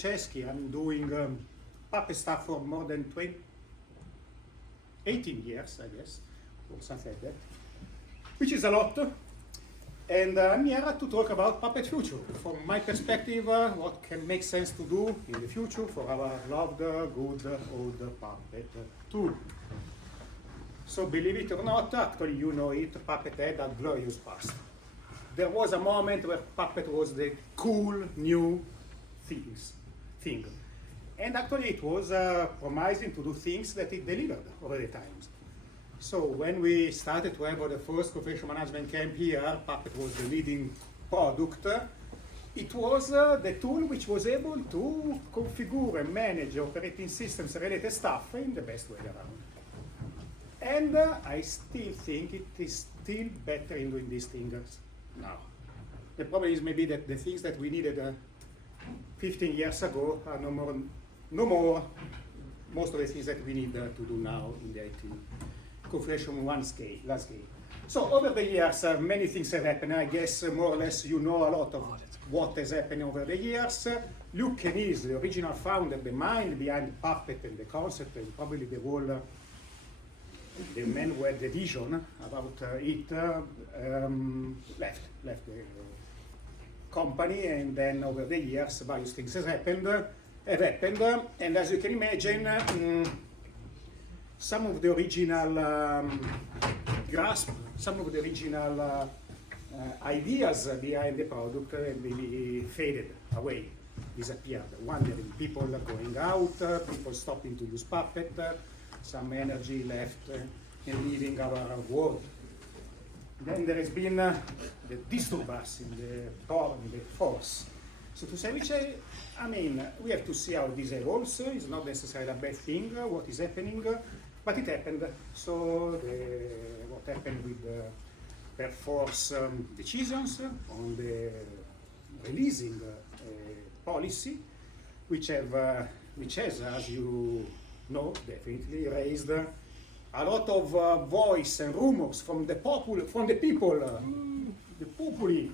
Franceschi. I'm doing puppet stuff for more than 18 years, I guess, or something like that, which is a lot. And I'm here to talk about puppet future. From my perspective, what can make sense to do in the future for our loved, good, old puppet tool. So believe it or not, actually you know it, Puppet had a glorious past. There was a moment where Puppet was the cool new thing. And actually it was promising to do things that it delivered over the times. So when we started to have the first configuration management camp here, Puppet was the leading product. It was the tool which was able to configure and manage operating systems related stuff in the best way around. And I still think it is still better in doing these things now. The problem is maybe that the things that we needed 15 years ago are no more most of the things that we need to do now in the IT configuration large scale. So over the years, many things have happened. I guess more or less you know a lot of what has happened over the years. Luke Kenny is the original founder, the mind behind Puppet and the concept, and probably the whole the man who had the vision about it left the company, and then over the years various things have happened, and as you can imagine, some of the original grasp, some of the original ideas behind the product maybe faded away, disappeared, wandering, people going out, people stopping to use Puppet, some energy left and leaving our world. Then there has been the disturbance in the force. So to say, which I mean, we have to see how this evolves. It's not necessarily a bad thing, what is happening, but it happened. So what happened with the perforce decisions on the releasing policy, which has, as you know, definitely raised a lot of voice and rumors from the people, the populi.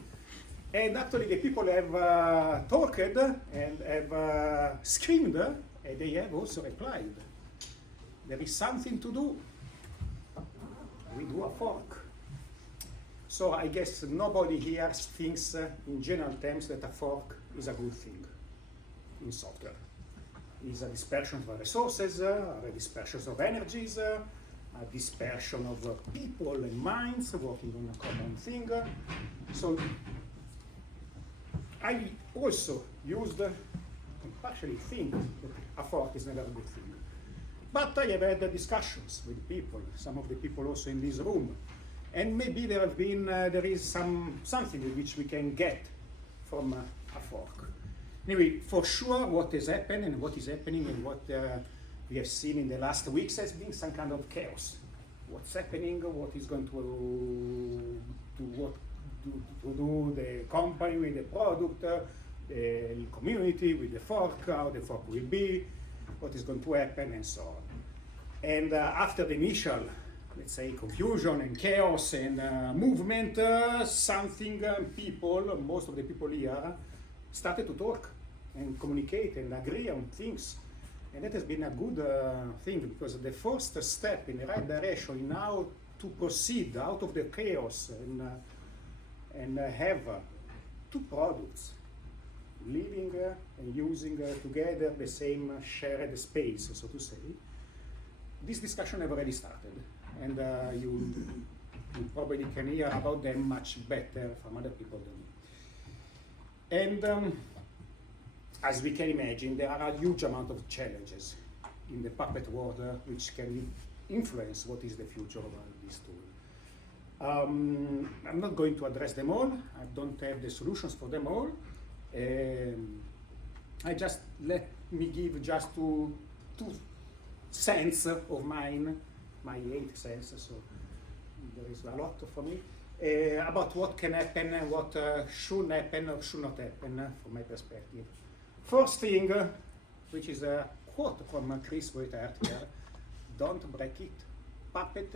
And actually the people have talked and have screamed, and they have also replied. There is something to do. We do a fork. So I guess nobody here thinks in general terms that a fork is a good thing in software. Is a dispersion of resources, a dispersion of energies, a dispersion of people and minds working on a common thing. So I also used and partially think that a fork is never a good thing. But I have had discussions with people, some of the people also in this room, and maybe there is something which we can get from a fork. Anyway, for sure, what has happened and what is happening and what we have seen in the last weeks has been some kind of chaos. What's happening? What is going to do the company with the product, the community with the fork, how the fork will be, what is going to happen, and so on. And after the initial, let's say, confusion and chaos and movement, people, most of the people here, started to talk and communicate and agree on things. And that has been a good thing, because the first step in the right direction in how to proceed out of the chaos and have two products living and using together the same shared space, so to say. This discussion have already started, and you probably can hear about them much better from other people than me. And as we can imagine, there are a huge amount of challenges in the Puppet world which can influence what is the future of this tool. I'm not going to address them all. I don't have the solutions for them all. Let me give just two cents of mine, my 8 cents, so there is a lot for me, about what can happen and what should happen or should not happen from my perspective. First thing, which is a quote from Chris Whiteheart here, don't break it. Puppet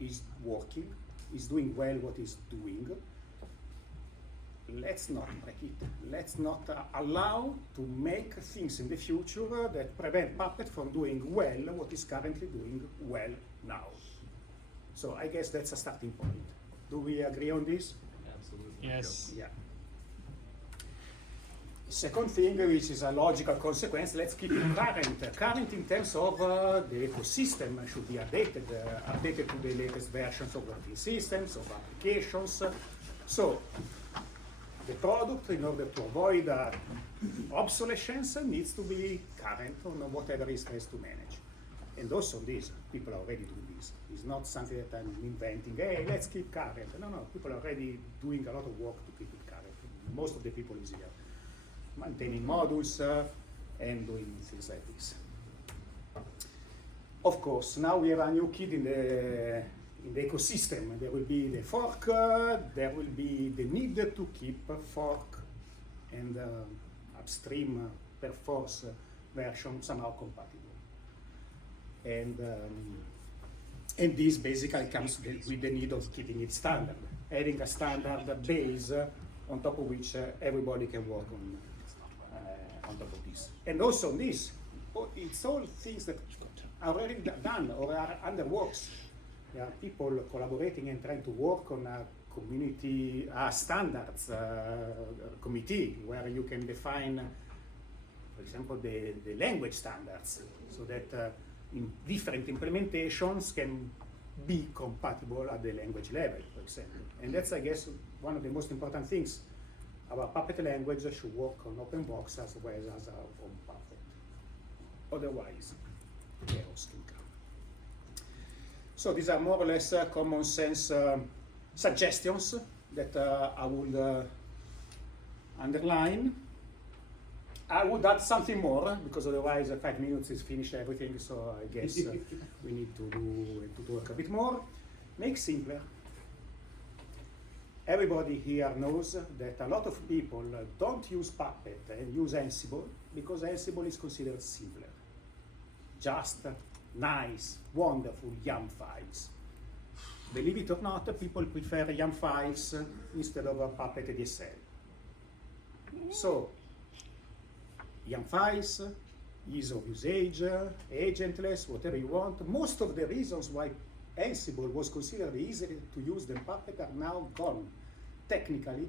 is working, is doing well what it's doing. let's not break it. Let's not allow to make things in the future that prevent Puppet from doing well what is currently doing well now. So I guess that's a starting point. Do we agree on this? Absolutely. Yes. Yeah. Second thing, which is a logical consequence, let's keep it current. Current in terms of the ecosystem should be updated to the latest versions of operating systems, of applications. So the product, in order to avoid obsolescence, needs to be current on whatever is faced to manage. And also this, people are already doing this. It's not something that I'm inventing, hey, let's keep current. No, people are already doing a lot of work to keep it current. Most of the people is here, maintaining modules and doing things like this. Of course, now we have a new kid in the ecosystem. There will be the fork, there will be the need to keep fork and upstream perforce version somehow compatible. And this basically comes with the need of keeping it standard, having a standard base on top of which everybody can work on top of this. And also this, it's all things that are already done or are under works. There are people collaborating and trying to work on a community standards committee where you can define, for example, the language standards, so that in different implementations can be compatible at the language level, for example. And that's, I guess, one of the most important things. Our Puppet language should work on OpenBox as well as on Puppet. Otherwise, chaos can come. So these are more or less common sense suggestions that I would underline. I would add something more, because otherwise 5 minutes is finished everything, so I guess we need to talk a bit more. Make simpler. Everybody here knows that a lot of people don't use Puppet and use Ansible because Ansible is considered simpler. Just nice, wonderful YAML files. Believe it or not, people prefer YAML files instead of Puppet DSL. So, YAML files, ease of usage, agentless, whatever you want. Most of the reasons why Ansible was considered easier to use than Puppet are now gone. Technically,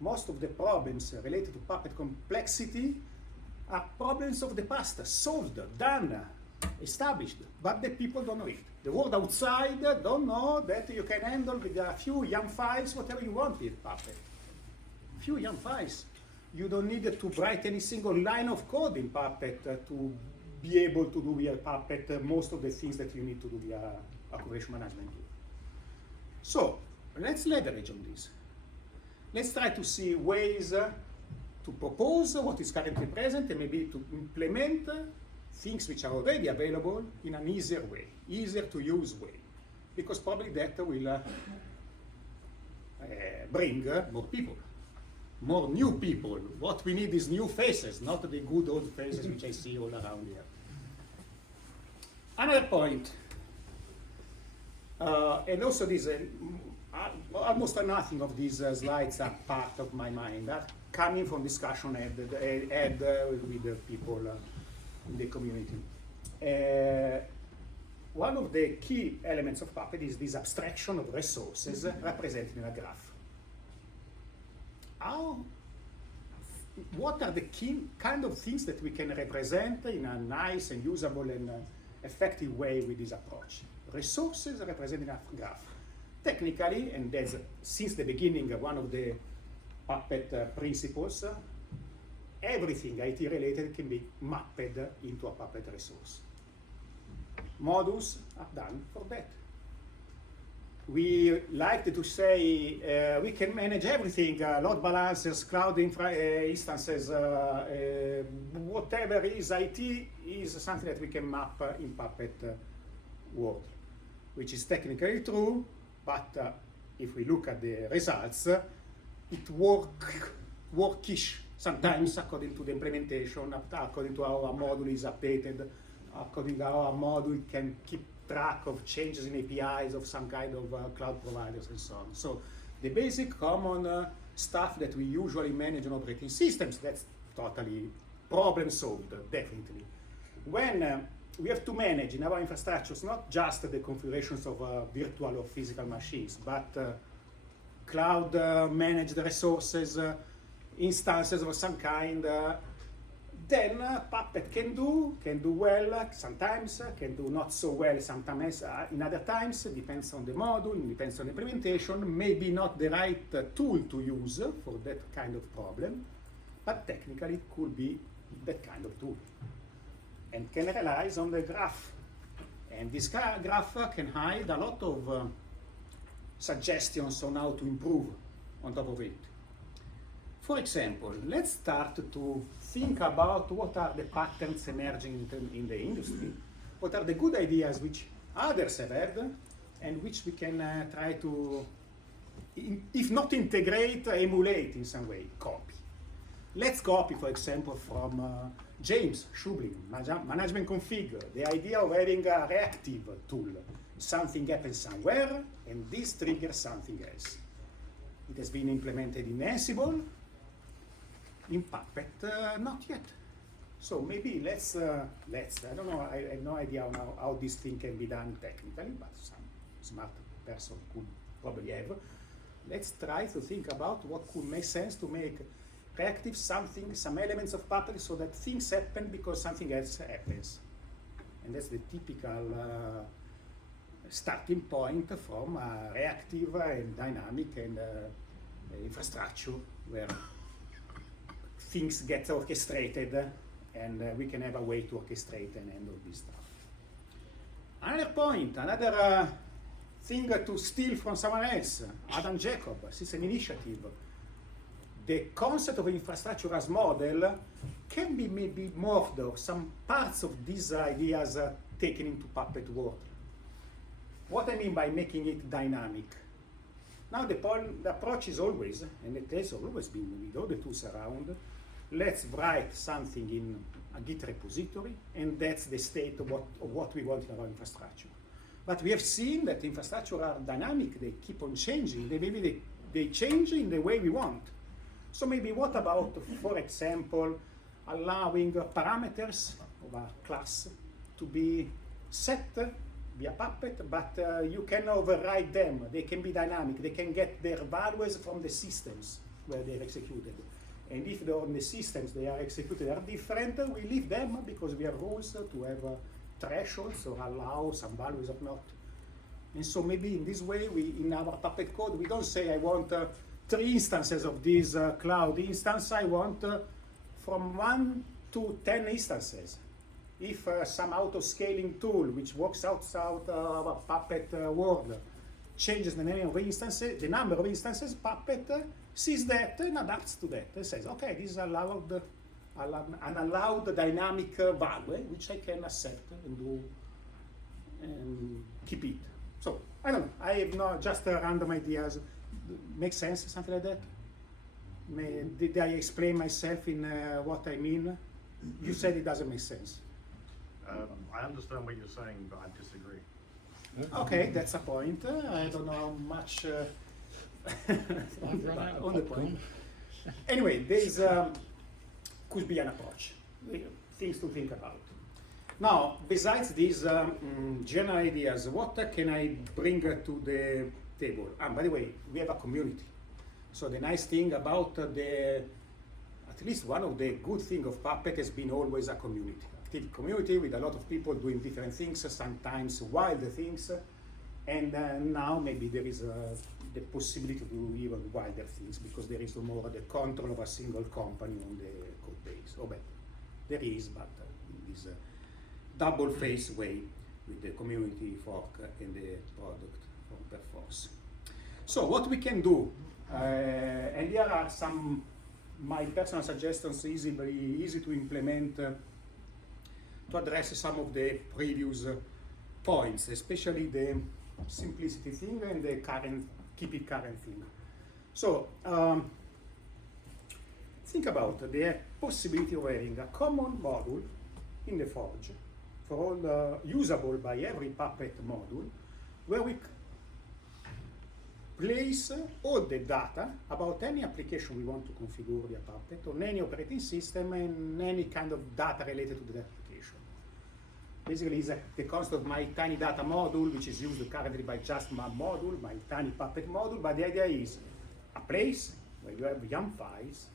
most of the problems related to Puppet complexity are problems of the past, solved, done, established, but the people don't know it. The world outside don't know that you can handle with a few YAML files whatever you want with Puppet. Few YAML files. You don't need to write any single line of code in Puppet to be able to do via Puppet most of the things that you need to do via configuration management tool. So let's leverage on this. Let's try to see ways to propose what is currently present and maybe to implement things which are already available in an easier way, easier to use way, because probably that will bring more people. More new people. What we need is new faces, not the good old faces which I see all around here. Another point, and also this, almost nothing of these slides are part of my mind, are coming from discussion had with the people in the community. One of the key elements of Puppet is this abstraction of resources represented in a graph. What are the key kind of things that we can represent in a nice and usable and effective way with this approach? Resources represented in a graph. Technically, and that's since the beginning one of the Puppet principles, everything IT related can be mapped into a Puppet resource. Modules are done for that. We like to say we can manage everything, load balancers, cloud instances, whatever is IT is something that we can map in Puppet world, which is technically true, but if we look at the results, it workish sometimes according to the implementation, according to how a module is updated, according to how a module can keep track of changes in APIs of some kind of cloud providers and so on. So the basic common stuff that we usually manage on operating systems. That's totally problem solved, definitely. When we have to manage in our infrastructures not just the configurations of virtual or physical machines, but cloud managed resources, instances of some kind, then Puppet can do well sometimes, can do not so well sometimes in other times, depends on the module, depends on the implementation, maybe not the right tool to use for that kind of problem, but technically it could be that kind of tool. And can relies on the graph. And this graph can hide a lot of suggestions on how to improve on top of it. For example, let's start to think about what are the patterns emerging in the industry, what are the good ideas which others have had, and which we can try to, if not integrate, emulate in some way, copy. Let's copy, for example, from James Shublin, Management Config, the idea of having a reactive tool. Something happens somewhere, and this triggers something else. It has been implemented in Ansible. In Puppet, not yet. So maybe let's, I don't know, I have no idea how this thing can be done technically, but some smart person could probably have. Let's try to think about what could make sense to make reactive something, some elements of Puppet so that things happen because something else happens. And that's the typical starting point from reactive and dynamic and infrastructure where things get orchestrated and we can have a way to orchestrate and handle this stuff. Another point, another thing to steal from someone else, Adam Jacob, System Initiative. The concept of infrastructure as model can be maybe morphed, or some parts of these ideas are taken into Puppet world. What I mean by making it dynamic. Now the approach is always, and it has always been with all the tools around, let's write something in a Git repository, and that's the state of what we want in our infrastructure. But we have seen that infrastructure are dynamic, they keep on changing, they change in the way we want. So maybe what about, for example, allowing parameters of a class to be set via Puppet, but you can override them. They can be dynamic. They can get their values from the systems where they're executed. And if on the systems they are executed are different, we leave them because we have rules to have thresholds or allow some values or not. And so maybe in this way, in our Puppet code, we don't say I want 3 instances of this cloud instance. I want from 1 to 10 instances. If some auto-scaling tool, which works outside a Puppet world, changes the number of instances, Puppet sees that and adapts to that and says, okay, this is an allowed dynamic value, which I can accept and do and keep it. So, I don't know, I have not just random ideas. Make sense, something like that? Did I explain myself in what I mean? You said it doesn't make sense. I understand what you're saying, but I disagree. Okay, that's a point. I don't know how much on the point. Anyway, there's could be an approach, things to think about. Now, besides these general ideas, what can I bring to the table? By the way, we have a community. So the nice thing about at least one of the good things of Puppet has been always a community. Active community with a lot of people doing different things, sometimes wild things, and now maybe there is the possibility to do even wilder things because there is no more the control of a single company on the code base. Or better, there is, but in this double-face way with the community fork and the product from Perforce. So what we can do, and here are some my personal suggestions, easy to implement to address some of the previous points, especially the simplicity thing and the keep it current thing. So think about the possibility of having a common module in the Forge for all usable by every Puppet module, where we place all the data about any application we want to configure via Puppet on any operating system and any kind of data related to the application. Basically, it's the concept of my tiny data module, which is used currently by just my module, my tiny Puppet module, but the idea is a place where you have YAML files,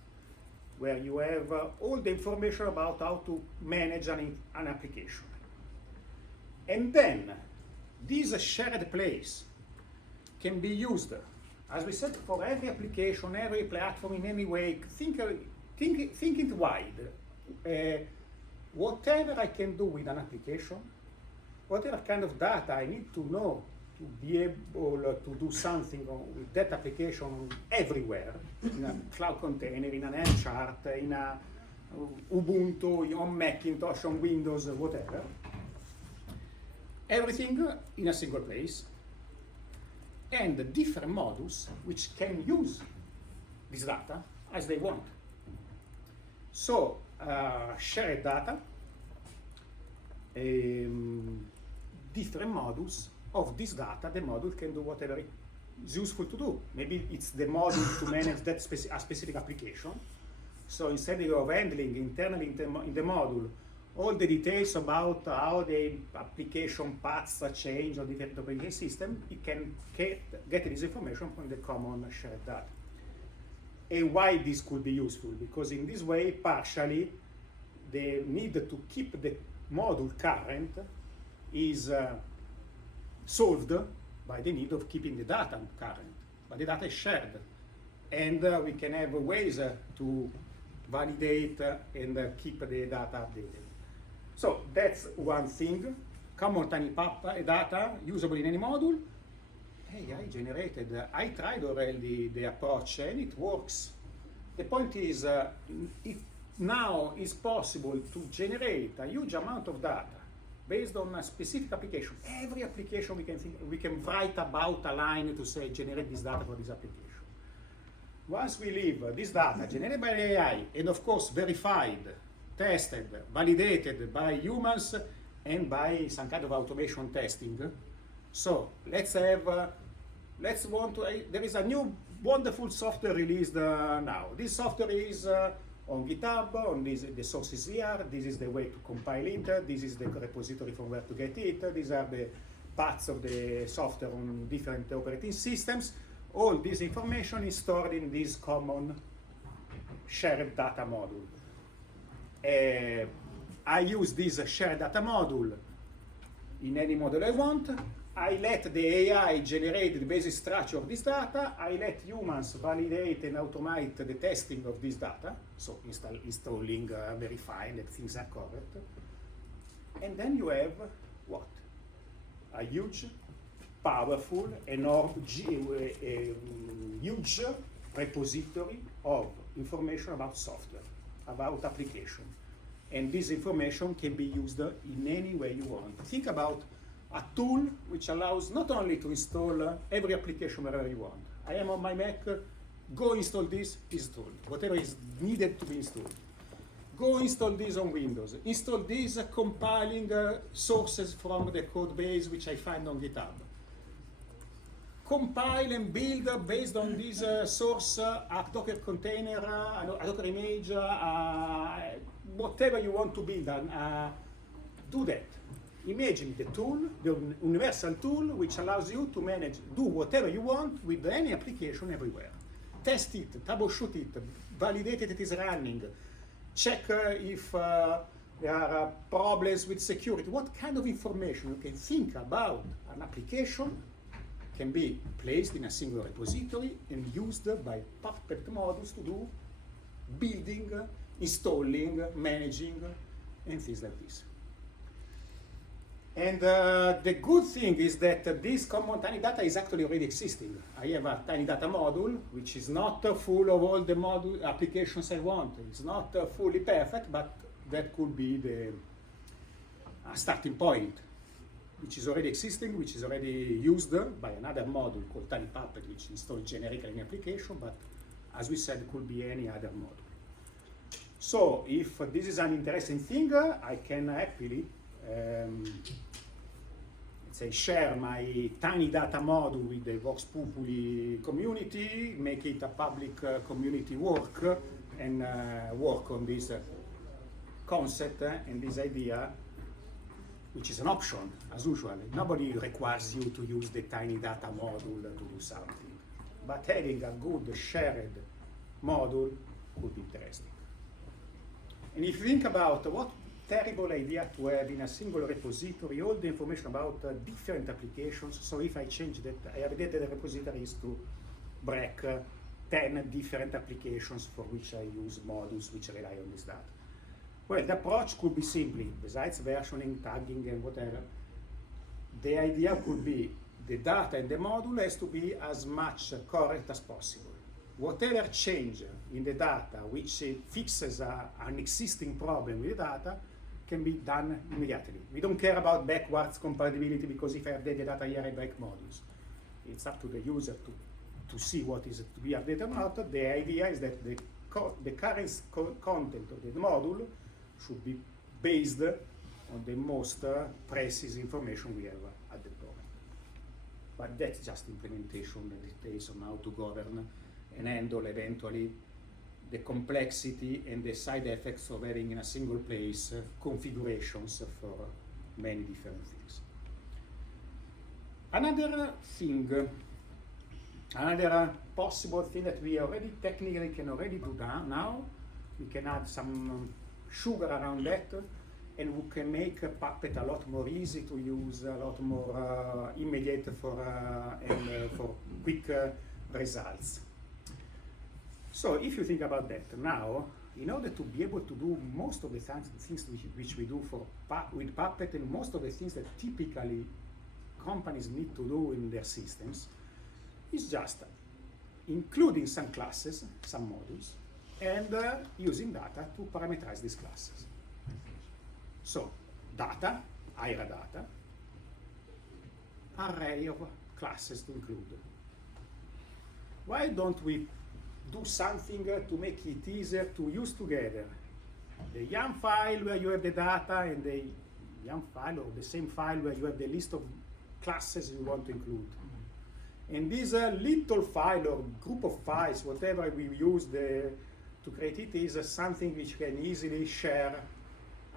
where you have all the information about how to manage an application. And then, this shared place can be used, as we said, for every application, every platform in any way. Think it wide. Whatever I can do with an application, whatever kind of data I need to know to be able to do something with that application everywhere, in a cloud container, in an Helm chart, in a Ubuntu, on Macintosh, on Windows, whatever. Everything in a single place, and different modules which can use this data as they want. So, shared data, different modules of this data, the module can do whatever is useful to do. Maybe it's the module to manage that a specific application. So instead of handling internally in the module all the details about how the application paths change on different operating system, it can get this information from the common shared data. And why this could be useful? Because in this way, partially, the need to keep the module current is solved by the need of keeping the data current. But the data is shared. And we can have ways to validate and keep the data updated. So that's one thing. Common tiny data usable in any module. AI generated. I tried already the approach and it works. The point is, it now is possible to generate a huge amount of data based on a specific application. Every application we can write about a line to say generate this data for this application. Once we leave this data generated by AI and of course verified, tested, validated by humans and by some kind of automation testing. So there is a new wonderful software released now. This software is on GitHub, the source is here, this is the way to compile it, this is the repository from where to get it, these are the parts of the software on different operating systems. All this information is stored in this common shared data module. I use this shared data module in any model I want. I let the AI generate the basic structure of this data. I let humans validate and automate the testing of this data, so installing, verifying that things are correct. And then you have what? A huge, powerful, huge repository of information about software, about application. And this information can be used in any way you want. Think about a tool which allows not only to install every application wherever you want. I am on my Mac, go install this, install. Whatever is needed to be installed. Go install this on Windows. Install this compiling sources from the code base which I find on GitHub. Compile and build based on this source a Docker container, a Docker image, whatever you want to build, do that. Imagine the tool, the universal tool, which allows you to do whatever you want with any application everywhere. Test it, troubleshoot it, validate it is running, check if there are problems with security. What kind of information you can think about an application can be placed in a single repository and used by Puppet modules to do building, installing, managing, and things like this. And the good thing is that this common tiny data is actually already existing. I have a tiny data module, which is not full of all the module applications I want. It's not fully perfect, but that could be the starting point, which is already existing, which is already used by another module called Tiny Puppet, which installs generically an application, but as we said, it could be any other module. So if this is an interesting thing, I can happily, let's say, share my tiny data model with the Vox Populi community, make it a public community work, and work on this concept and this idea, which is an option, as usual. Nobody requires you to use the tiny data module to do something. But having a good shared module could be interesting. And if you think about what terrible idea to have in a single repository all the information about different applications. So if I change that, I have that the repository is to break 10 different applications for which I use modules which rely on this data. Well, the approach could be simply, besides versioning, tagging, and whatever, the idea could be the data and the module has to be as much correct as possible. Whatever change in the data which fixes an existing problem with the data can be done immediately. We don't care about backwards compatibility, because if I update the data here, I break modules. It's up to the user to see what is to be updated or not. The idea is that the current content of the module should be based on the most precise information we have at the moment. But that's just implementation details on how to govern and handle eventually the complexity and the side effects of having in a single place configurations for many different things. Another thing, another possible thing that we already technically can already do now, we can add some sugar around that, and we can make Puppet a lot more easy to use, a lot more immediate for quick results. So if you think about that now, in order to be able to do most of the things which we do with Puppet, and most of the things that typically companies need to do in their systems, is just including some classes, some modules, and using data to parameterize these classes. So data, IRA data, array of classes to include. Why don't we do something to make it easier to use together the YAML file where you have the data, and the YAML file, or the same file where you have the list of classes you want to include. And this little file or group of files, whatever we use to create it, is something which can easily share,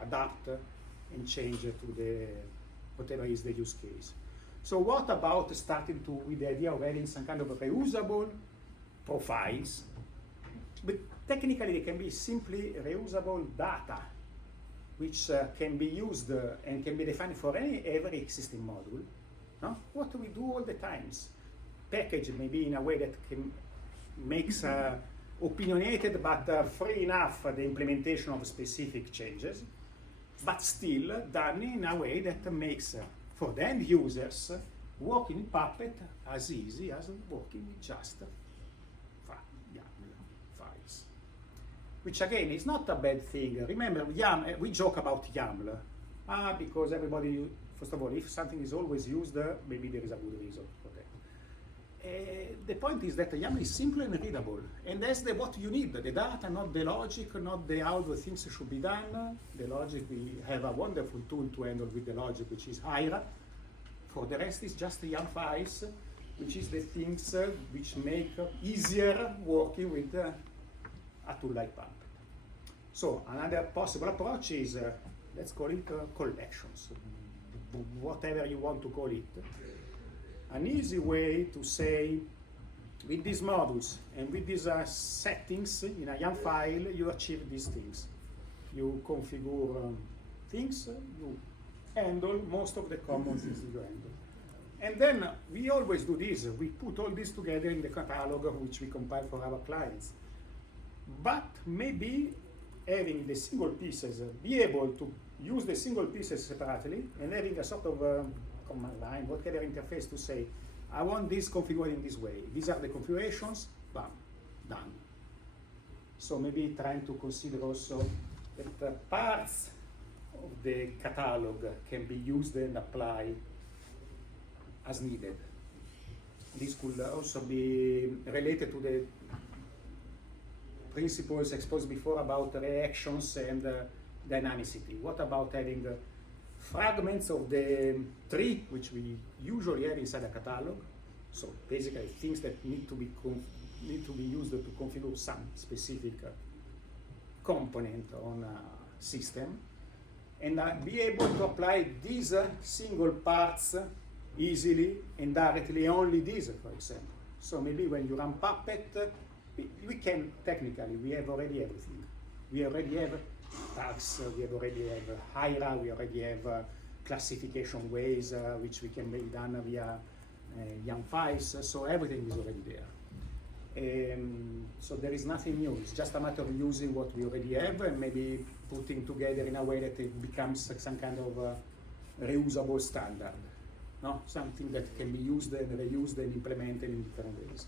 adapt, and change to the whatever is the use case. So what about starting with the idea of having some kind of reusable profiles? But technically they can be simply reusable data, which can be used and can be defined for every existing module. No? What we do all the times, package maybe in a way that makes opinionated but free enough the implementation of specific changes, but still done in a way that makes for the end users working in Puppet as easy as working with just YAML files. Which again is not a bad thing. Remember, we joke about YAML because everybody, first of all, if something is always used, maybe there is a good reason for that. The point is that YAML is simple and readable, and that's what you need, the data, not the logic, not how the things should be done. The logic, we have a wonderful tool to handle with the logic, which is IRA. For the rest, it's just the YAML files, which is the things which make easier working with a tool like Puppet. So another possible approach is, let's call it collections, whatever you want to call it. An easy way to say, with these modules and with these settings in a YAML file, you achieve these things. You configure things, you handle most of the common things you handle. And then we always do this. We put all this together in the catalog which we compile for our clients. But maybe having the single pieces, be able to use the single pieces separately, and having a sort of command line, whatever interface to say, I want this configured in this way. These are the configurations, bam, done. So maybe trying to consider also that parts of the catalog can be used and applied as needed. This could also be related to the principles exposed before about reactions and dynamicity. What about having fragments of the tree which we usually have inside a catalog. So basically things that need to be used to configure some specific component on a system, and be able to apply these single parts easily and directly, only these, for example. So maybe when you run Puppet, we can technically, we have already everything. We already have tags, we already have HIRA, we already have classification ways which we can be done via YAML files, so everything is already there. So there is nothing new, it's just a matter of using what we already have and maybe putting together in a way that it becomes some kind of reusable standard. No? Something that can be used and reused and implemented in different ways.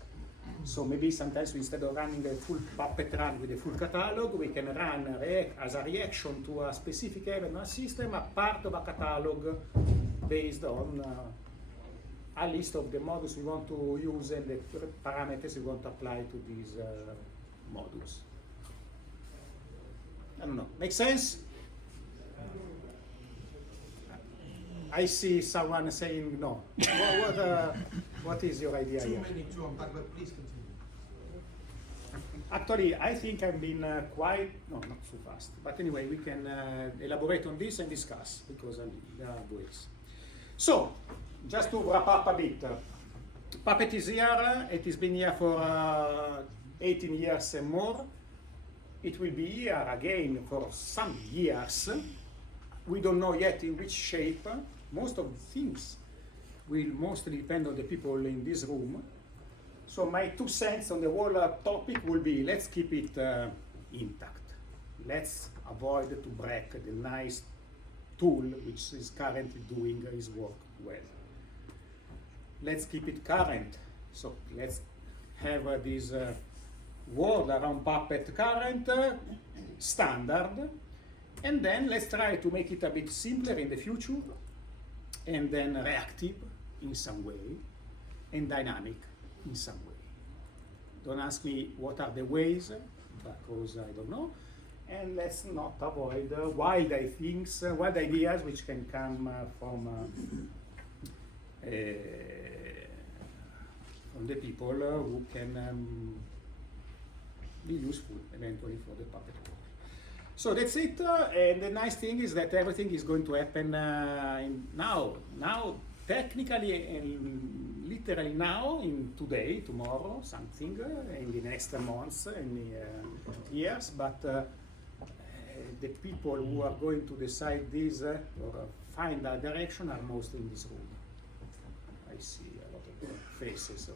So maybe sometimes instead of running the full Puppet run with the full catalog, we can run as a reaction to a specific event or system, a part of a catalog based on a list of the modules we want to use and the parameters we want to apply to these modules. I don't know, make sense? I see someone saying no. What is your idea here? Too many to unpack, but please continue. Actually, I think I've been no, not so fast. But anyway, we can elaborate on this and discuss, because there are ways. So, just to wrap up a bit, Puppet is here. It has been here for 18 years and more. It will be here again for some years. We don't know yet in which shape. Most of the things will mostly depend on the people in this room. So my 2 cents on the whole topic will be, let's keep it intact. Let's avoid to break the nice tool which is currently doing its work well. Let's keep it current. So let's have this word around Puppet current, standard, and then let's try to make it a bit simpler in the future, and then reactive in some way, and dynamic in some way. Don't ask me what are the ways, because I don't know. And let's not avoid wild ideas which can come from the people who can be useful eventually for the Puppet work. So that's it, and the nice thing is that everything is going to happen now, technically and literally now, in today, tomorrow, something, in the next months, in the years, but the people who are going to decide this or find a direction are mostly in this room. I see a lot of faces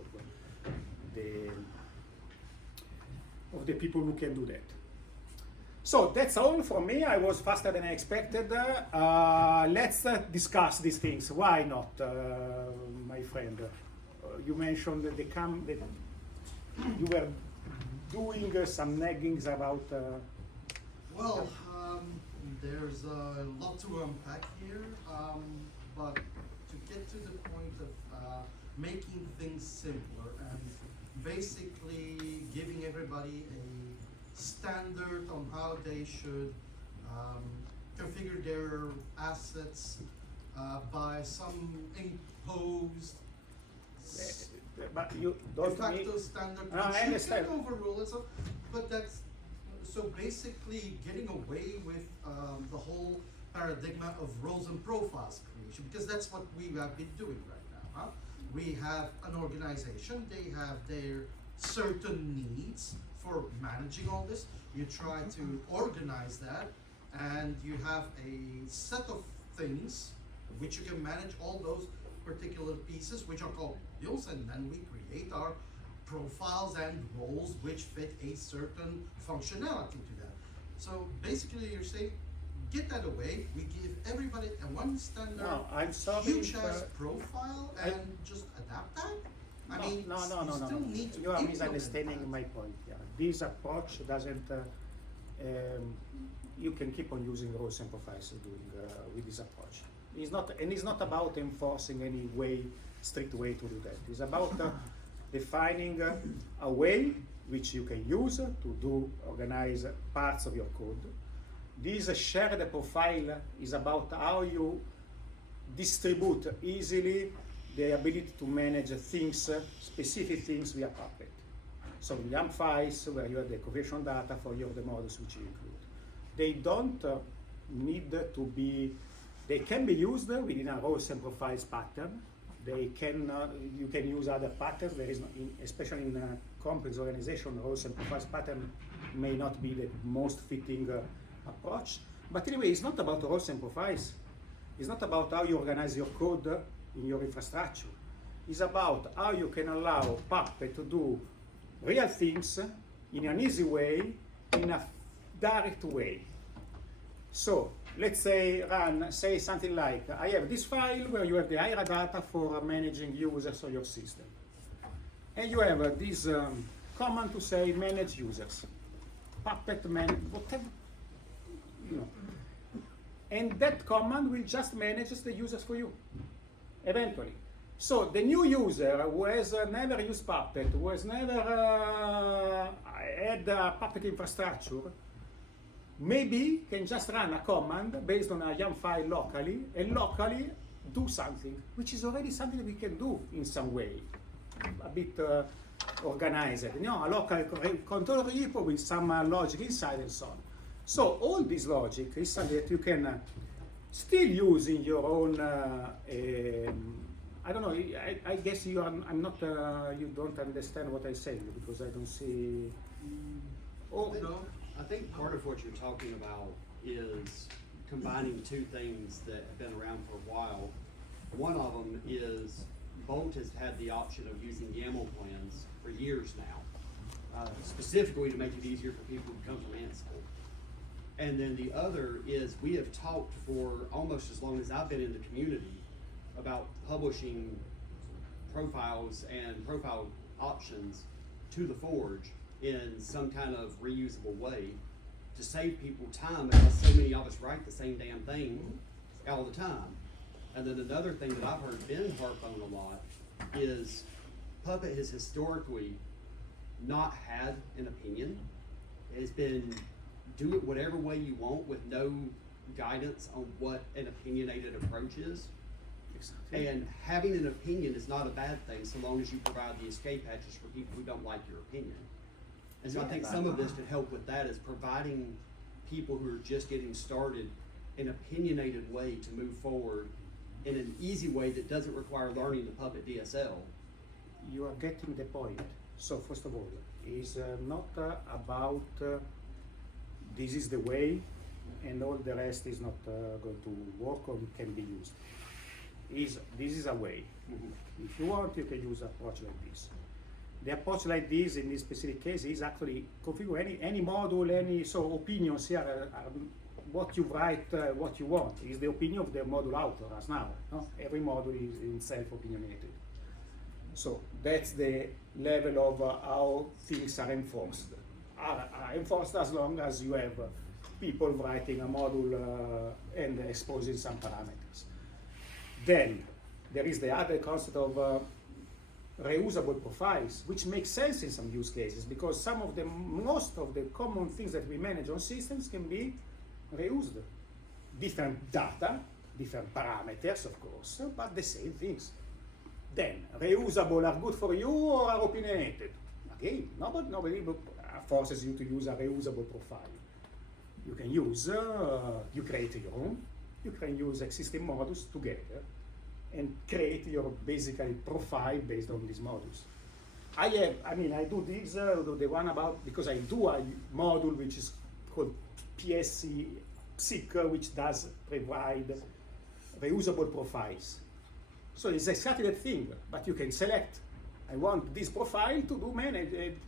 of the people who can do that. So that's all from me. I was faster than I expected. Let's discuss these things. Why not, my friend? You mentioned that you were doing some naggings about. Well, there's a lot to unpack here, but to get to the point of making things simpler and basically giving everybody a standard on how they should configure their assets by some imposed but you don't de facto need. standard, No, I which you understand. can overrule it. So, but that's so basically getting away with the whole paradigm of roles and profiles creation, because that's what we have been doing right now. Huh? We have an organization; they have their certain needs for managing all this. You try to organize that, and you have a set of things which you can manage all those particular pieces, which are called fields, and then we create our profiles and roles which fit a certain functionality to that. So basically you're saying, get that away, we give everybody a one standard No, I'm sorry. huge ass profile and just adapt that? I mean, no. you still need to You are implement misunderstanding that. my point. Yeah. This approach doesn't. You can keep on using roles and profiles with this approach. It's not about enforcing any strict way to do that. It's about defining a way which you can use to organize parts of your code, This shared profile is about how you distribute easily the ability to manage things, specific things via Puppet. So YAML files where you have the configuration data for your the models which you include. They don't need to be, they can be used within a roles and profiles pattern. They can, you can use other patterns. There is, especially in a complex organization, roles and profiles pattern may not be the most fitting approach. But anyway, it's not about roles and profiles. It's not about how you organize your code in your infrastructure. It's about how you can allow Puppet to do real things in an easy way, in a direct way. So let's say say something like, I have this file where you have the IRA data for managing users on your system. And you have this command to say manage users. Puppet manage, whatever, you know. And that command will just manage the users for you, eventually. So the new user who has never used Puppet, who has never had a Puppet infrastructure, maybe can just run a command based on a YAML file locally, and locally do something, which is already something that we can do in some way, a bit organized. You know, a local control repo with some logic inside and so on. So all this logic is something that you can still use in your own. I don't know. I guess you are. I'm not. You don't understand what I say because I don't see. Oh no. I think part of what you're talking about is combining two things that have been around for a while. One of them is Bolt has had the option of using YAML plans for years now, specifically to make it easier for people who come from Ansible. And then the other is we have talked for almost as long as I've been in the community about publishing profiles and profile options to the Forge in some kind of reusable way to save people time, because so many of us write the same damn thing all the time. And then another thing that I've heard Ben harp on a lot is Puppet has historically not had an opinion. It's been do it whatever way you want with no guidance on what an opinionated approach is. Exactly. And having an opinion is not a bad thing so long as you provide the escape hatches for people who don't like your opinion. And so I think some of this could help with that, is providing people who are just getting started an opinionated way to move forward in an easy way that doesn't require learning the Puppet DSL. You are getting the point. So first of all, it's not about this is the way and all the rest is not going to work or can be used. This is a way. Mm-hmm. If you want, you can use an approach like this. The approach like this in this specific case is actually configure any module, so opinions here are what you write, what you want. Is the opinion of the module author as now. No? Every module is in self-opinionated. So that's the level of how things are enforced. Are enforced as long as you have people writing a module and exposing some parameters. Then there is the other concept of reusable profiles, which makes sense in some use cases because most of the common things that we manage on systems can be reused. Different data, different parameters, of course, but the same things. Then, reusable are good for you or are opinionated? Again, nobody forces you to use a reusable profile. You can use, you create your own, you can use existing modules together and create your basically profile based on these modules. I do this, the one about, because I do a module which is called PSC SIC, which does provide reusable profiles. So it's exactly that thing, but you can select. I want this profile to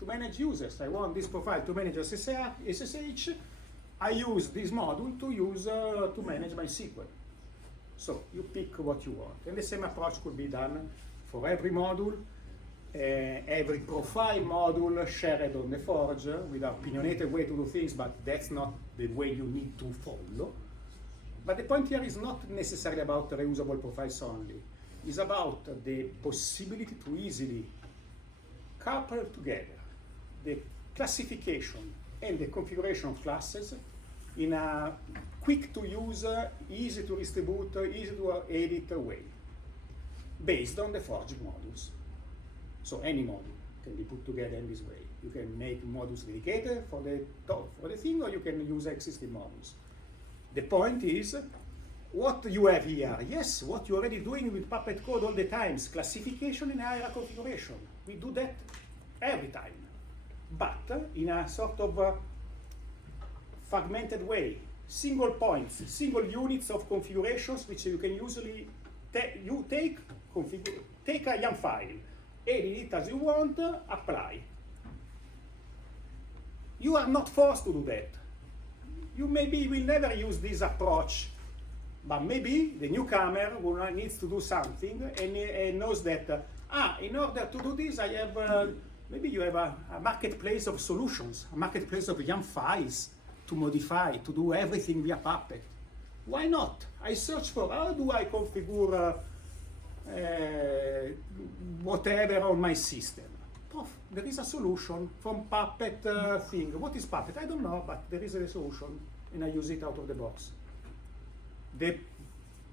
manage users. I want this profile to manage SSH. I use this module to manage my SQL. So you pick what you want. And the same approach could be done for every module, every profile module shared on the Forge with an opinionated way to do things, but that's not the way you need to follow. But the point here is not necessarily about reusable profiles only. It's about the possibility to easily couple together the classification and the configuration of classes in a quick to use, easy to distribute, easy to edit way, based on the forged modules. So any module can be put together in this way. You can make modules dedicated for the thing, or you can use existing modules. The point is, what you have here, yes, what you're already doing with Puppet code all the time, is classification and hierarchy configuration. We do that every time, but in a sort of fragmented way. Single points, single units of configurations, which you can usually take a YAML file, edit it as you want, apply. You are not forced to do that. You maybe will never use this approach, but maybe the newcomer who needs to do something and knows that, in order to do this, I have, maybe you have a marketplace of solutions, a marketplace of YAML files to modify, to do everything via Puppet. Why not? I search for how do I configure whatever on my system. There is a solution from Puppet thing. What is Puppet? I don't know, but there is a solution, and I use it out of the box. The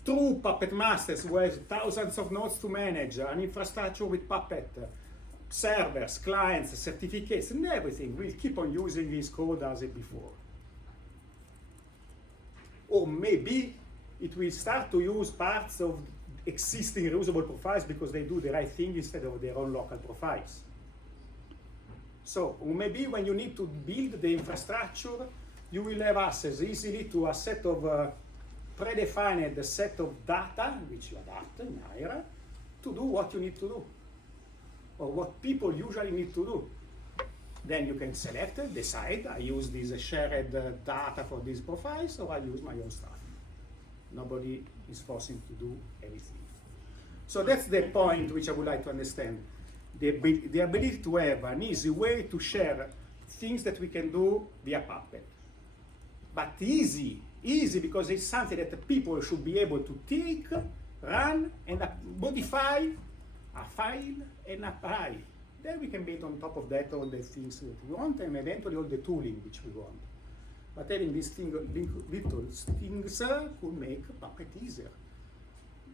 true Puppet masters who have thousands of nodes to manage, an infrastructure with Puppet, servers, clients, certificates, and everything will keep on using this code as it before. Or maybe it will start to use parts of existing reusable profiles because they do the right thing instead of their own local profiles. So maybe when you need to build the infrastructure, you will have access easily to a set of predefined set of data, which you adapt in Hira, to do what you need to do, or what people usually need to do. Then you can select, decide, I use this shared data for these profiles, or I use my own stuff. Nobody is forcing to do anything. So that's the point which I would like to understand. The ability to have an easy way to share things that we can do via Puppet. But easy because it's something that the people should be able to take, run, and modify a file and apply. Then we can build on top of that all the things that we want, and eventually all the tooling which we want. But having these little things could make Puppet easier.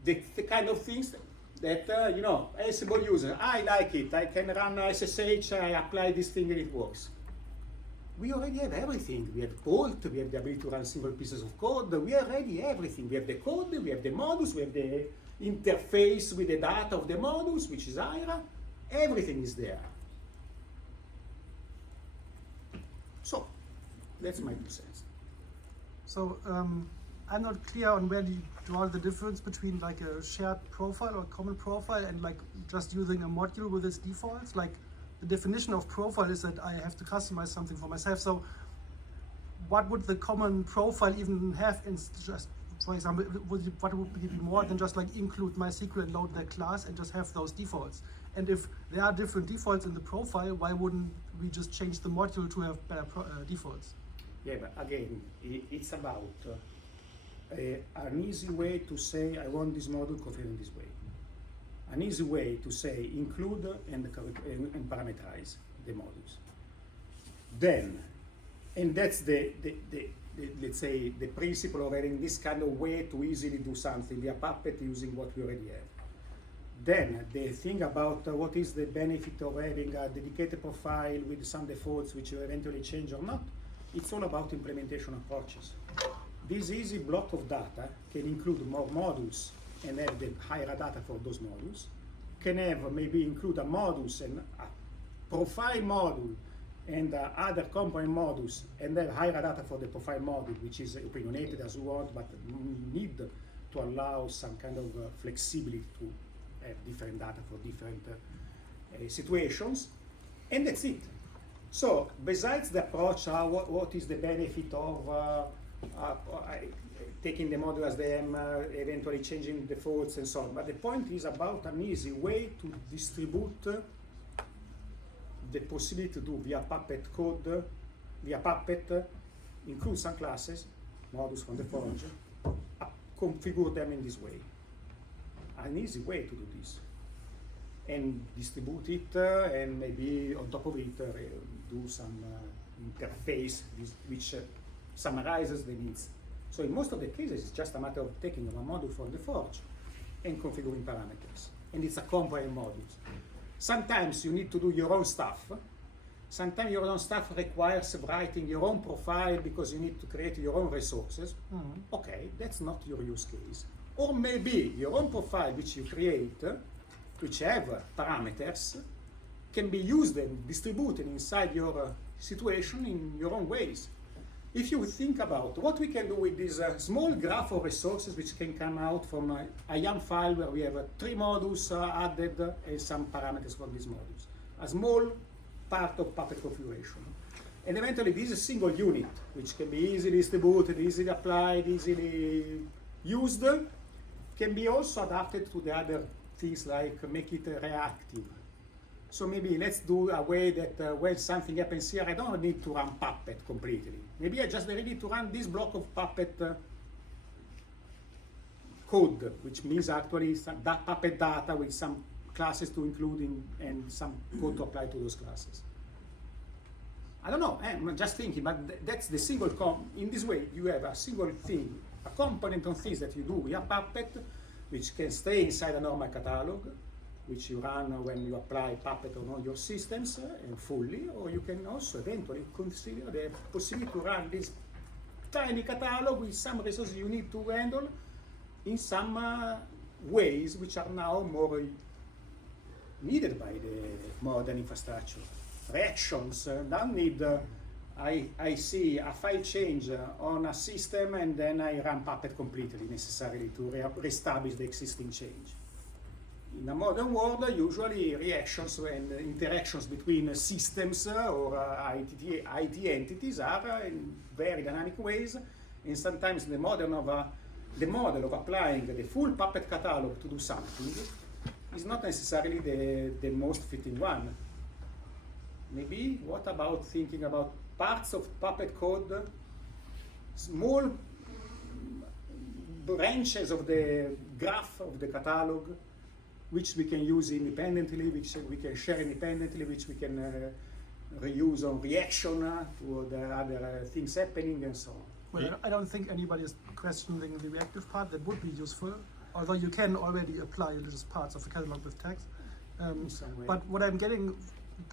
The kind of things that, as a good user, I like it, I can run SSH, I apply this thing and it works. We already have everything. We have Bolt, we have the ability to run single pieces of code, we already have everything. We have the code, we have the modules, we have the interface with the data of the modules, which is Hira. Everything is there. So, that's my 2 cents. So, I'm not clear on where you draw the difference between like a shared profile or common profile and like just using a module with its defaults. Like the definition of profile is that I have to customize something for myself. So what would the common profile even have in just, for example, what would be more than just like include MySQL and load that class and just have those defaults? And if there are different defaults in the profile, why wouldn't we just change the module to have better defaults? Yeah, but again, it's about an easy way to say, I want this module configured in this way. An easy way to say, include and parameterize the modules. Then, and that's the let's say, the principle of having this kind of way to easily do something via Puppet using what we already have. Then, the thing about what is the benefit of having a dedicated profile with some defaults which you eventually change or not, it's all about implementation approaches. This easy block of data can include more modules and have the higher data for those modules, can have maybe include a modules and a profile module and other component modules and have higher data for the profile module, which is opinionated as you want, but need to allow some kind of flexibility to have different data for different situations, and that's it. So besides the approach, what is the benefit of taking the module as they are, eventually changing defaults and so on. But the point is about an easy way to distribute the possibility to do via Puppet code, via Puppet, include some classes, modules from the forge, configure them in this way. An easy way to do this. And distribute it, and maybe on top of it, do some interface which summarizes the needs. So in most of the cases, it's just a matter of taking a module from the forge and configuring parameters. And it's a component modules. Sometimes you need to do your own stuff. Sometimes your own stuff requires writing your own profile because you need to create your own resources. Okay, that's not your use case. Or maybe your own profile which you create, which have parameters, can be used and distributed inside your situation in your own ways. If you think about what we can do with this small graph of resources which can come out from a YAM file where we have 3 modules added and some parameters for these modules. A small part of Puppet configuration. And eventually this is a single unit which can be easily distributed, easily applied, easily used, can be also adapted to the other things like make it reactive. So maybe let's do a way that when something happens here, I don't need to run Puppet completely. Maybe I just really need to run this block of Puppet code, which means actually that Puppet data with some classes to include in and some code to apply to those classes. I don't know, I'm just thinking, but that's the single in this way you have a single thing, a component on things that you do with a Puppet, which can stay inside a normal catalog, which you run when you apply Puppet on all your systems and fully, or you can also eventually consider the possibility to run this tiny catalog with some resources you need to handle in some ways which are now more needed by the modern infrastructure. Reactions don't need, I see a file change on a system and then I run Puppet completely necessarily to reestablish the existing change. In a modern world, usually reactions and interactions between systems or IT entities are in very dynamic ways, and sometimes the model of applying the full Puppet catalog to do something is not necessarily the most fitting one. Maybe what about thinking about parts of Puppet code, small branches of the graph of the catalog, which we can use independently, which we can share independently, which we can reuse on reaction to the other things happening and so on. Well, I don't think anybody is questioning the reactive part. That would be useful, although you can already apply just parts of the catalog with text. In some way. But what I'm getting,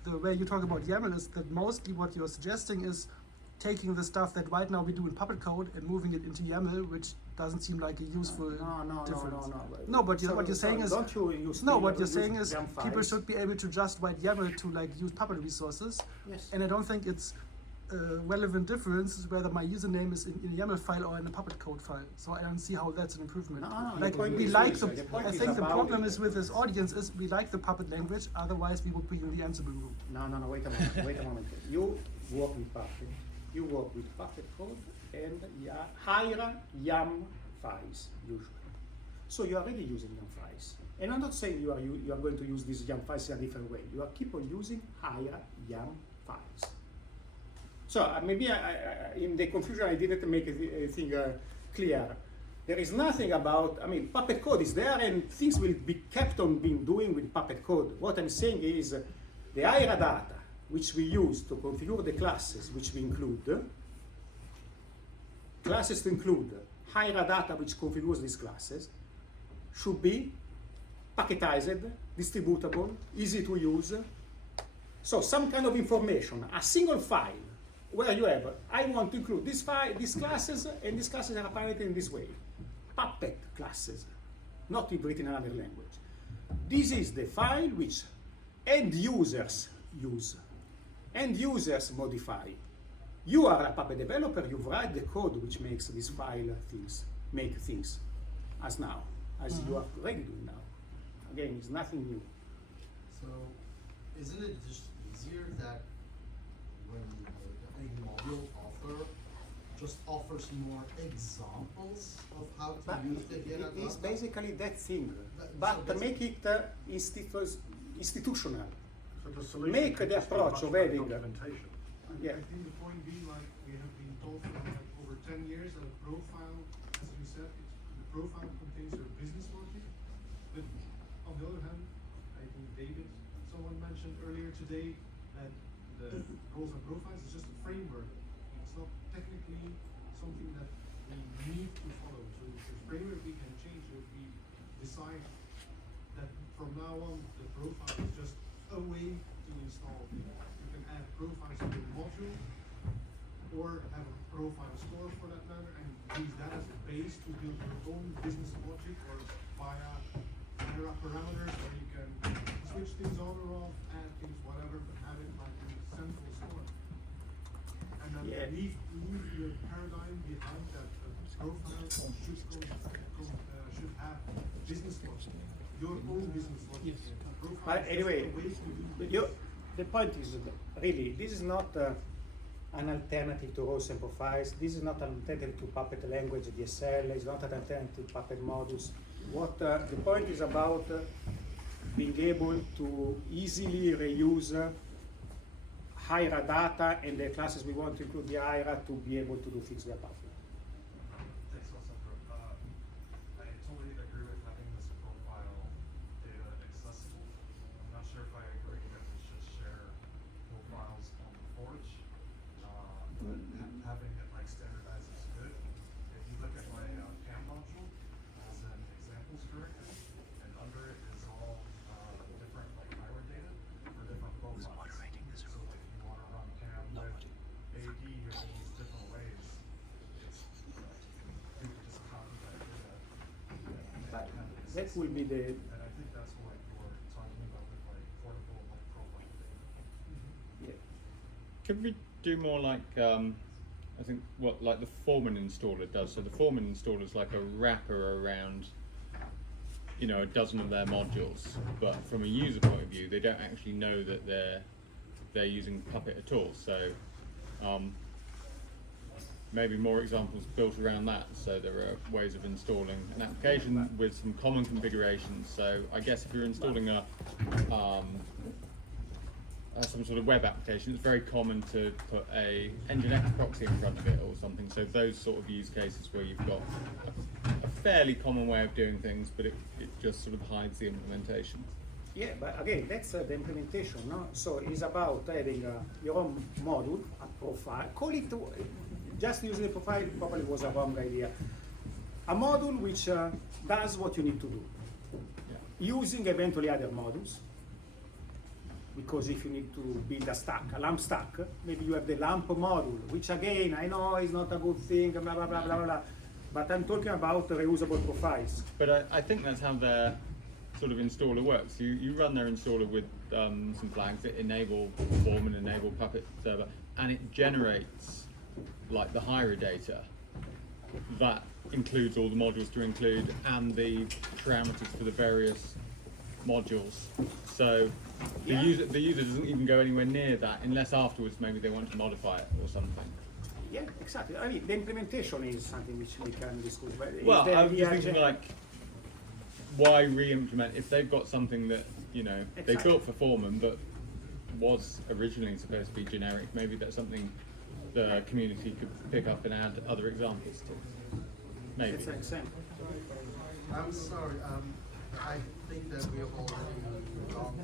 the way you talk about YAML is that mostly what you're suggesting is taking the stuff that right now we do in Puppet code and moving it into YAML, which doesn't seem like a useful difference. No, but what you're saying is don't you use what you're saying is YAM people files? should be able to just write YAML to like use Puppet resources. Yes. And I don't think it's a relevant difference whether my username is in a YAML file or in a Puppet code file. So I don't see how that's an improvement. No, like the point we is like this, the. the point I is think the about problem it. is with this audience is we like the Puppet language. Otherwise, we would be in the Ansible room. No, wait a moment. You work with Puppet. You work with Puppet code and hire YAM files usually. So you are already using YAM files. And I'm not saying you are going to use these YAM files in a different way. You are keep on using hire YAM files. So maybe in the confusion I didn't make anything clear. There is nothing about, Puppet code is there and things will be kept on being doing with Puppet code. What I'm saying is the IRA data, which we use to configure the classes, which we include, classes to include IRA data which configures these classes, should be packetized, distributable, easy to use. So some kind of information, a single file, where you have, I want to include this file, these classes, and these classes are parametered in this way. Puppet classes, not written in another language. This is the file which end users use. End users modify. You are a Puppet developer, you write the code which makes this file make things as now, as you are already doing now. Again, it's nothing new. So, isn't it just easier that when a module offer just offers more examples of how to But use the data? it is basically that thing, But- but so make it institutional. So the solution Make could the just be approach much of more having documentation. Yeah. I think the point being, like we have been told for like over 10 years that a profile, as you said, the profile contains your business logic. But on the other hand, I think someone mentioned earlier today that the goals and profiles is just a framework. It's not technically something that we need to follow. So the framework we can change if we decide that from now on the profile is just a way to install. You can add profiles to the module or have a profile store for that matter and use that as a base to build your own business logic or via parameters where you can switch things on or off, add things, whatever, but have it like in a central store. And then Yeah. leave the paradigm behind that profile should have business logic, your own business logic. Profile But is anyway, just a way to do the point is that really this is not an alternative to roles and profiles. This is not an alternative to Puppet language, DSL. It's not an alternative to Puppet modus. What the point is about being able to easily reuse HIRA data and the classes we want to include the HIRA to be able to do things via Puppet. Thanks, Alessandro. I totally agree with having this profile data accessible. I'm not sure if I agree that we should share profiles on the Forge, but having it like standardized is good. If you look at my CAM module as an examples directory, and under it is all different like HIRA data for different profiles. So if you want to run CAM with AD or these different ways, it's you can just copy that data. But that will be the And I think that's what you're talking about with like portable like profile data. Could we do more like I think what like the Foreman installer does? So the Foreman installer is like a wrapper around, you know, a dozen of their modules, but from a user point of view, they don't actually know that they're using Puppet at all. So maybe more examples built around that. So there are ways of installing an application with some common configurations. So I guess if you're installing a some sort of web application, it's very common to put a Nginx proxy in front of it or something. So those sort of use cases where you've got a fairly common way of doing things, but it just sort of hides the implementation. Yeah, but again, that's the implementation, no? So it's about having your own module, a profile, call it, just using the profile probably was a wrong idea. A module which does what you need to do, using eventually other modules, because if you need to build a stack, a LAMP stack, maybe you have the LAMP module, which again, I know is not a good thing, blah, blah, blah, blah, blah, but I'm talking about reusable profiles. But I think that's how their sort of installer works. You run their installer with some flags that enable Form and enable Puppet server, and it generates like the HIRA data that includes all the modules to include and the parameters for the various modules. So the user doesn't even go anywhere near that unless afterwards maybe they want to modify it or something. Yeah, exactly. I mean, the implementation is something which we can discuss. But Well, is I was the just thinking like, why re-implement if they've got something that, you know, they Exactly. built for Foreman but was originally supposed to be generic. Maybe that's something the community could pick up and add other examples to. Maybe. It's an example. I'm sorry, I think that we have already gone.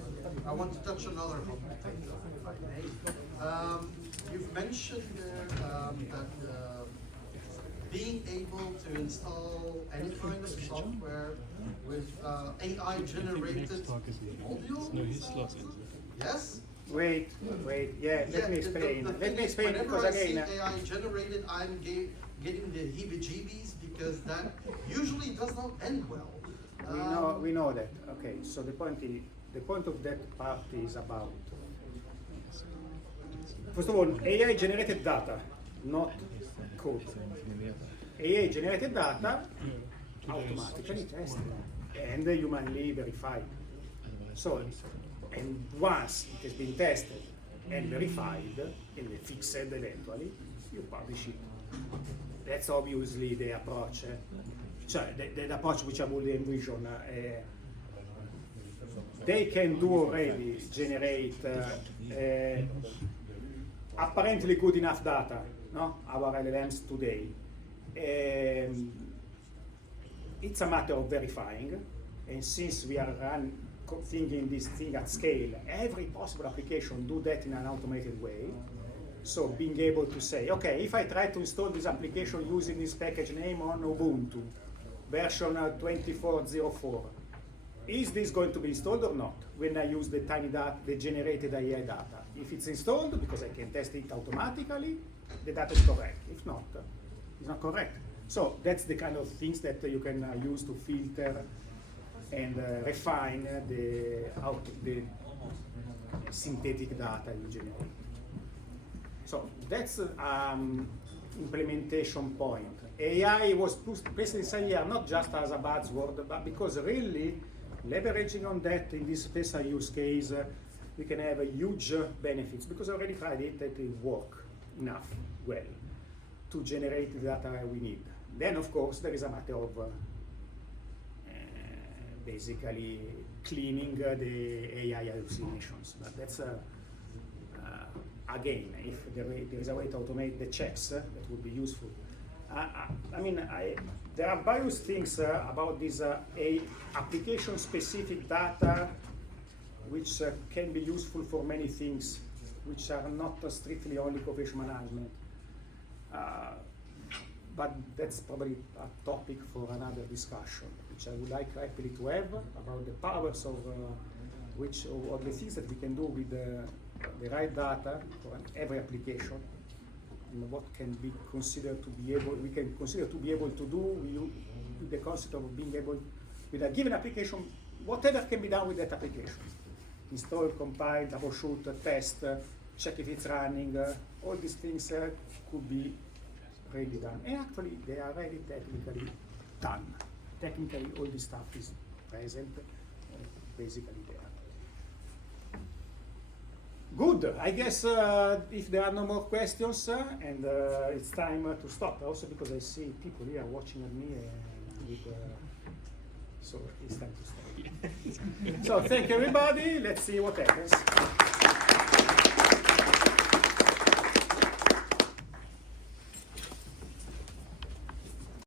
I want to touch another hot potato, if I may. You've mentioned there that being able to install any kind of software with AI-generated modules. Yes? Wait, yeah, let me explain. Let me explain because again, Whenever I see AI-generated, I'm getting the heebie-jeebies because that usually does not end well. we know that. Okay, so the point of that part is about, first of all, AI generated data, not code. AI generated data automatically tested and humanly verified. So, and once it has been tested and verified and fixed eventually, you publish it. That's obviously the approach. The approach which I would envision. They can do already generate apparently good enough data, no? Our LLMs today. It's a matter of verifying, and since we are thinking this thing at scale, every possible application do that in an automated way. So being able to say, okay, if I try to install this application using this package name on Ubuntu, version 24.04, is this going to be installed or not when I use the tiny data, the generated AI data? If it's installed, because I can test it automatically, the data is correct. If not, it's not correct. So that's the kind of things that you can use to filter and refine the synthetic data you generate. So that's implementation point. AI was basically saying here not just as a buzzword, but because really leveraging on that in this special use case, we can have a huge benefits because I already tried it that it work enough well to generate the data we need. Then of course there is a matter of basically cleaning the AI hallucinations, but that's again, if there is a way to automate the checks, that would be useful. There are various things about this application-specific data which can be useful for many things, which are not strictly only configuration management. But that's probably a topic for another discussion, which I would like actually to have about the powers of of the things that we can do with the right data for every application, and what can be considered to be able to do with the concept of being able with a given application, whatever can be done with that application. Install, compile, troubleshoot, test, check if it's running, all these things could be really done. And actually they are really technically done. Technically all this stuff is present, basically there. Good. I guess if there are no more questions, and it's time to stop. Also because I see people here watching at me, so it's time to stop. So thank you everybody. Let's see what happens.